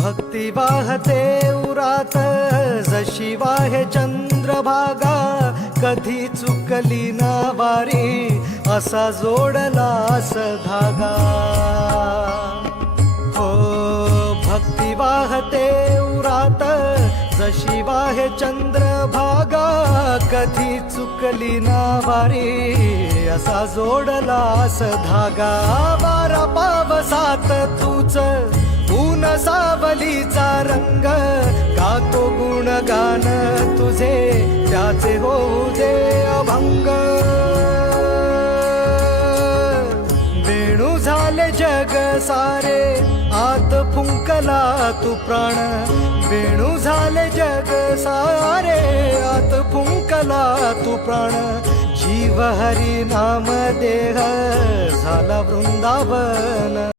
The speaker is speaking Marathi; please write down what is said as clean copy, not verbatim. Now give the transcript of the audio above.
भक्ती वाहते उरात जशी वाहे चंद्रभागा, कधी चुकली ना वारी असा जोडलास धागा. हो भक्ती वाहते उरात जशी वाहे चंद्रभागा, कधी चुकली ना वारी असा जोडलास धागा. वारा पावसात तूच ऊन सावलीचा रंग, गातो गुणगान तुझे त्याचे होऊ दे अभंग. वेणू झाले जग सारे आत फुंकला तू प्राण, वेणू झाले जग सारे आत फुंकला तू प्राण. जीव हरी नाम देह झाला वृंदावन.